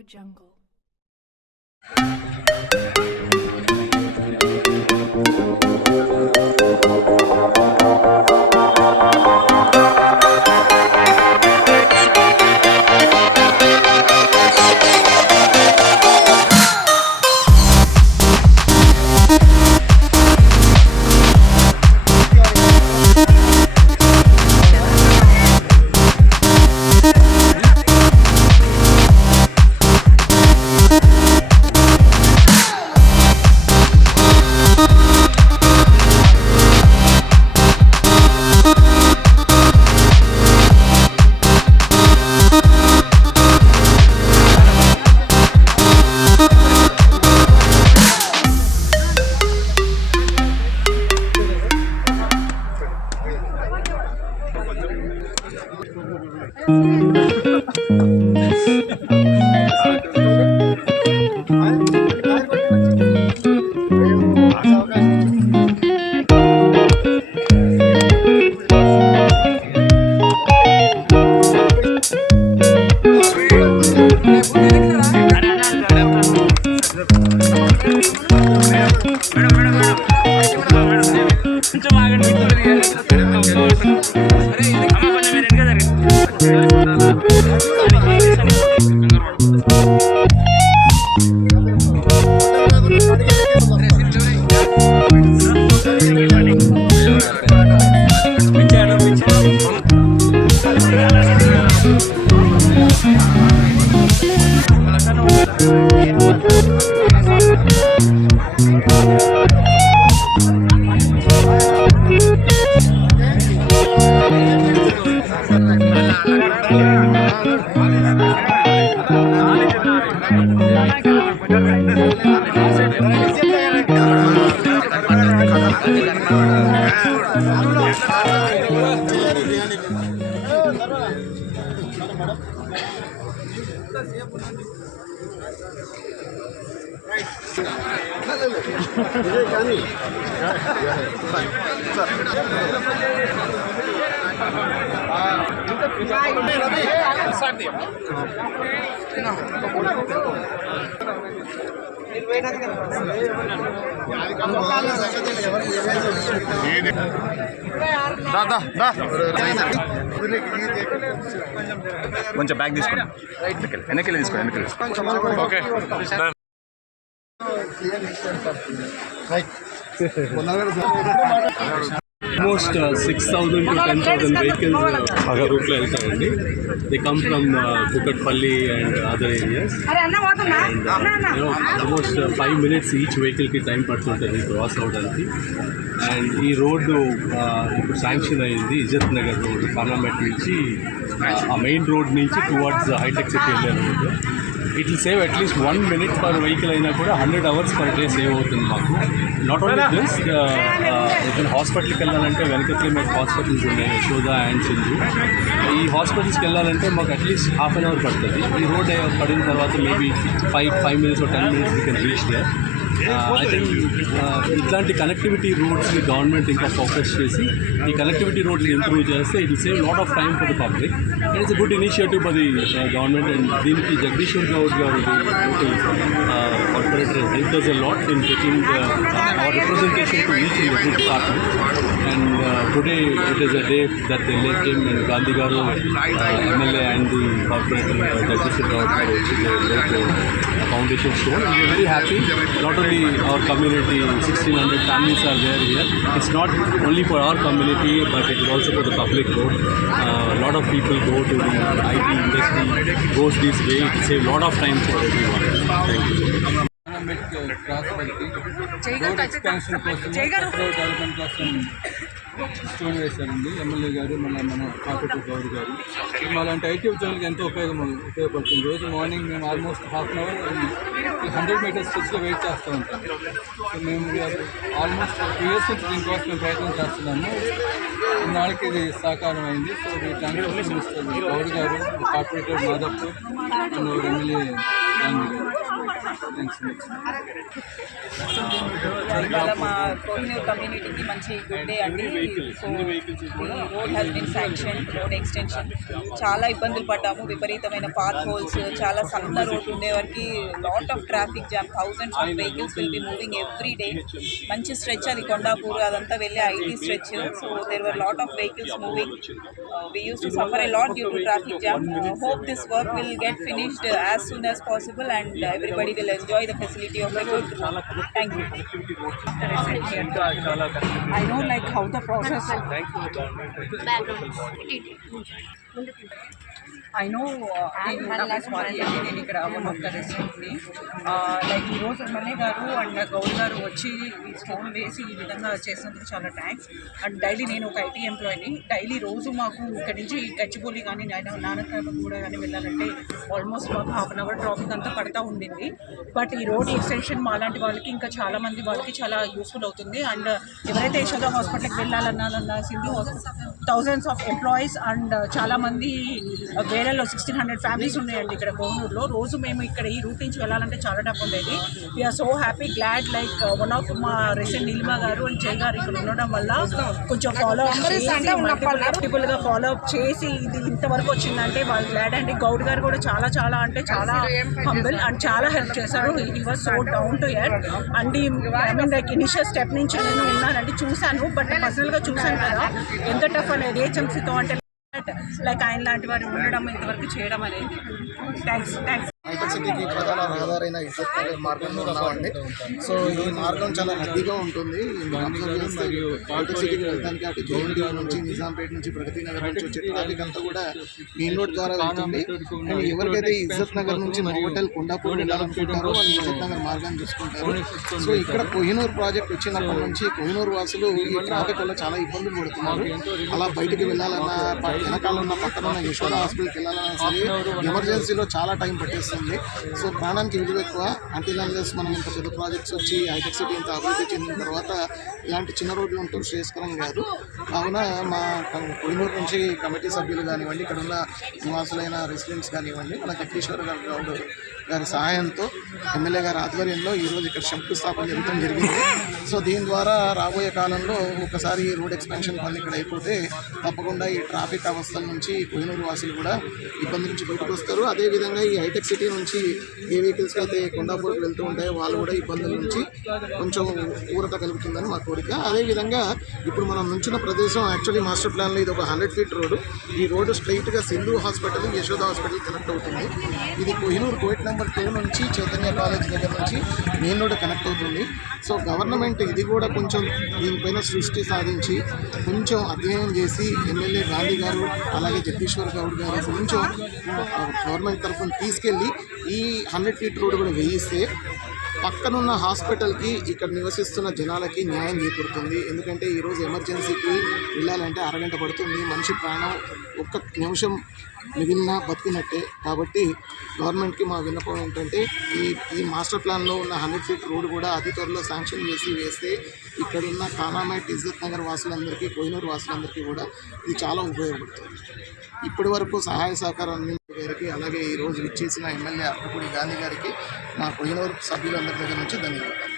AudioJungle. కొంచెం bag తీసుకోండి, వెనక్కి తీసుకోండి. Okay, almost 6,000 to 10,000 vehicles route lo veltayandi. They come from Kukatpalli and other areas, and almost 5 minutes each vehicle ki time padtuntadi cross avadiki. And ee road ఇప్పుడు sanction అయింది. ఇజ్జత్ Nagar road parliament నుంచి ఆ main road నుంచి towards hitech city వెళ్ళే road. It will save at least 1 minute per vehicle అయినా కూడా 100 hours per day save అవుతుంది మాకు. నాట్ ఓన్లీ దిస్, ఏదైనా హాస్పిటల్కి వెళ్ళాలంటే వెనకట్లే మాకు హాస్పిటల్స్ ఉన్నాయి, యశోద అండ్ సింధు. ఈ హాస్పిటల్స్కి వెళ్ళాలంటే మాకు అట్లీస్ట్ ½ an hour పడుతుంది. ఈ రోడ్ పడిన తర్వాత maybe 5 minutes or 10 minutes we can reach there. I think ఇట్లాంటి కనెక్టివిటీ రోడ్స్ని గవర్నమెంట్ ఇంకా ఫోకస్ చేసి ఈ కనెక్టివిటీ రోడ్ని ఇంప్రూవ్ చేస్తే it will save lot of time for the public. And it's good initiative for the government. And దీనికి జగదీశ్వర్ గౌడ్ గారు corporator help does a lot in taking our representation to each and every department. And today it is a day that they let him and Gandhi Garu, MLA and the corporator Jagdishwar Garu which is a foundation stone. We are very happy. Not only our community, 1,600 families are there here. It's not only for our community, but it is also for the public road. A lot of people go to the IT industry, goes this way. It saves a lot of time for everyone. Thank you. Road expansion కోసం, development కోసం stone వేశారండి MLA గారు, మన corporator Goud గారు. అలాంటి IT ఉద్యోగులకు ఎంతో ఉపయోగపడుతుంది. రోజు మార్నింగ్ మేము ఆల్మోస్ట్ ½ an hour 100 meters స్ట్రెచ్లో వెయిట్ చేస్తూ ఉంటాం. సో మేము ఆల్మోస్ట్ 2 years నుంచి దీనికోసం మేము ప్రయత్నం చేస్తున్నాము. ఇన్నాళ్ళకి ఇది సాకారం అయింది. So thank you minister Goud గారు, corporator Madhav and MLA Gandhi గారు. ఇవాళ మా కోహినూర్ కమ్యూనిటీకి మంచి గుడ్ డే అండి. So road has been sanction, road extension. చాలా ఇబ్బందులు పడ్డాము, విపరీతమైన పాత్ హోల్స్, చాలా సన్న రోడ్ ఉండే వరకు lot of traffic jam, thousands of vehicles will be moving every day. మంచి స్ట్రెచ్ అది కొండాపూర్ అదంతా వెళ్ళే IT stretch. So there were lot of vehicles moving. We used to suffer a lot due to traffic jam. Hope this work will get finished as soon as possible and everybody will enjoy the facility of the good road. Thank you. I know like how the process. I know నేను ఇక్కడ one of the రెసిడెంట్ని. Like ఈరోజు MLA గారు and Goud గారు వచ్చి ఈ stone వేసి ఈ విధంగా చేసినందుకు చాలా థ్యాంక్స్. అండ్ డైలీ నేను ఒక ఐటీ ఎంప్లాయీని. డైలీ రోజు మాకు ఇక్కడ నుంచి గచ్చిబౌలి కానీ నానక్రామ్ కూడా కానీ వెళ్ళాలంటే ఆల్మోస్ట్ మాకు హాఫ్ అన్ అవర్ ట్రాఫిక్ అంతా పడతా ఉండింది. బట్ ఈ రోడ్ ఎక్స్టెన్షన్ మా లాంటి వాళ్ళకి ఇంకా చాలామంది వాళ్ళకి చాలా యూస్ఫుల్ అవుతుంది. అండ్ ఎవరైతే యశోద హాస్పిటల్కి వెళ్ళాలన్నా Sindhu hospital thousands of employees and చాలామంది వేరేలో 1600 ఫ్యామిలీస్ ఉన్నాయండి ఇక్కడ కోహినూర్లో. రోజు మేము ఇక్కడ ఈ రూట్ నుంచి వెళ్ళాలంటే చాలా టఫ్ ఉండేది. We are so happy glad like one of మా రెసిడెంట్ నీలిమా గారు అండ్ జై గారు ఇక్కడ ఉండడం వల్ల కొంచెం ఫాలో మల్టిపుల్గా ఫాలో అప్ చేసి ఇది ఇంతవరకు వచ్చిందంటే వాళ్ళు గ్లాడ్ అండి. గౌడ్ గారు కూడా చాలా అంటే చాలా హంబుల్ అండ్ చాలా హెల్ప్ చేశారు. He was so down to earth and I mean like initial step నుంచి నేను ఉన్నానండి, చూశాను. బట్ పర్సనల్గా చూశాను కదా ఎంత టఫ్ అనేది హెచ్ఎంసీతో అంటే లైక్ ఆయన లాంటి వారు ఉండడం ఇంతవరకు చేయడం అనేది. థ్యాంక్స్. హైటెక్ సిటీకి ప్రధాన రహదారైన ఇజ్జత్ నగర్ మార్గంలో ఉన్నామండి. సో ఈ మార్గం చాలా రద్దీగా ఉంటుంది. హైటెక్ సిటీకి వెళ్తానికి అటు జేఎన్టీ నుంచి నిజాంపేట నుంచి ప్రగతి నగర్ నుంచి వచ్చే ట్రాఫిక్ అంతా కూడా మెయిన్ రోడ్ ద్వారా వెళ్తుంది. అండ్ ఎవరికైతే ఇజ్జత్ నగర్ నుంచి హోటల్ కొండాపూర్ వెళ్ళాలనుకుంటారో వాళ్ళు ఇజ్జత్ నగర్ మార్గాన్ని చూసుకుంటారు. సో ఇక్కడ కోహినూర్ ప్రాజెక్ట్ వచ్చినప్పటి నుంచి కోహినూర్ వాసులు ఈ ట్రాఫిక్ వల్ల చాలా ఇబ్బందులు పడుతున్నారు. అలా బయటికి వెళ్ళాలన్నా వెనకాల ఉన్న పక్కన ఉన్న యశోద హాస్పిటల్కి వెళ్ళాలన్నా సరే ఎమర్జెన్సీలో చాలా టైం పట్టేస్తుంది. సో ప్రాణానికి విలువ ఎక్కువ. అంటిల్ అన్లెస్ మనం ఇంత పెద్ద ప్రాజెక్ట్స్ వచ్చి హైటెక్ సిటీ ఇంత అభివృద్ధి చెందిన తర్వాత ఇలాంటి చిన్న రోడ్లు ఉండటం శ్రేయస్కరం కాదు. కావున మా కోహినూరు నుంచి కమిటీ సభ్యులు కానివ్వండి, ఇక్కడ ఉన్న నివాసులైన రెసిడెంట్స్ కానివ్వండి, మన జగదీశ్వర్ గౌడ్ గారి సహాయంతో ఎమ్మెల్యే గారి ఆధ్వర్యంలో ఈరోజు ఇక్కడ శంకుస్థాపన జరగడం జరిగింది. సో దీని ద్వారా రాబోయే కాలంలో ఒకసారి రోడ్ ఎక్స్పెన్షన్ పని ఇక్కడ అయిపోతే తప్పకుండా ఈ ట్రాఫిక్ అవస్థల నుంచి కోహినూరు వాసులు కూడా ఇబ్బంది నుంచి బయటకు వస్తారు. అదేవిధంగా ఈ హైటెక్ సిటీ నుంచి ఏ వెహికల్స్కి అయితే కొండాపూర్కి వెళ్తూ ఉంటాయో వాళ్ళు కూడా ఇబ్బందుల నుంచి కొంచెం ఊరట కలుగుతుందని మా కోరిక. అదేవిధంగా ఇప్పుడు మనం నుంచిన ప్రదేశం యాక్చువల్లీ మాస్టర్ ప్లాన్లో ఇది ఒక 100 ఫీట్ రోడ్డు. ఈ రోడ్డు స్ట్రైట్గా Sindhu hospital, Yashoda hospital connect అవుతుంది. ఇది కోహినూర్ కోవిడ్ నెంబర్ 2 నుంచి చైతన్య కాలేజ్ దగ్గర నుంచి మెయిన్ రోడ్ కనెక్ట్ అవుతుంది. సో గవర్నమెంట్ ఇది కూడా కొంచెం దీనిపైన సృష్టి సాధించి కొంచెం అధ్యయనం చేసి ఎమ్మెల్యే గాంధీ గారు అలాగే జగదీశ్వర్ గౌడ్ గారు కొంచెం గవర్నమెంట్ తరఫున తీసుకెళ్ళి ఈ 100 ఫీట్ రోడ్డు కూడా వేయిస్తే పక్కనున్న హాస్పిటల్కి ఇక్కడ నివసిస్తున్న జనాలకి న్యాయం చేకూరుతుంది. ఎందుకంటే ఈరోజు ఎమర్జెన్సీకి వెళ్ళాలంటే అరగంట పడుతుంది. మనిషి ప్రాణం ఒక్క నిమిషం మిగిలిన బతికినట్టే. కాబట్టి గవర్నమెంట్కి మా విన్నపం ఏంటంటే ఈ మాస్టర్ ప్లాన్లో ఉన్న 100 ఫీట్ రోడ్ కూడా అతి త్వరలో శాంక్షన్ చేసి వేస్తే ఇక్కడున్న కానామైట్ ఇజ్జత్ నగర్ వాసులందరికీ, కోహినూరు వాసులందరికీ కూడా ఇది చాలా ఉపయోగపడుతుంది. ఇప్పటి వరకు సహాయ సహకారం అందించిన గారికి అలాగే ఈరోజు ఇచ్చేసిన ఎమ్మెల్యే అక్కపూడి గాంధీ గారికి మా కోహినూరు సభ్యులందరి దగ్గర నుంచి ధన్యవాదాలు.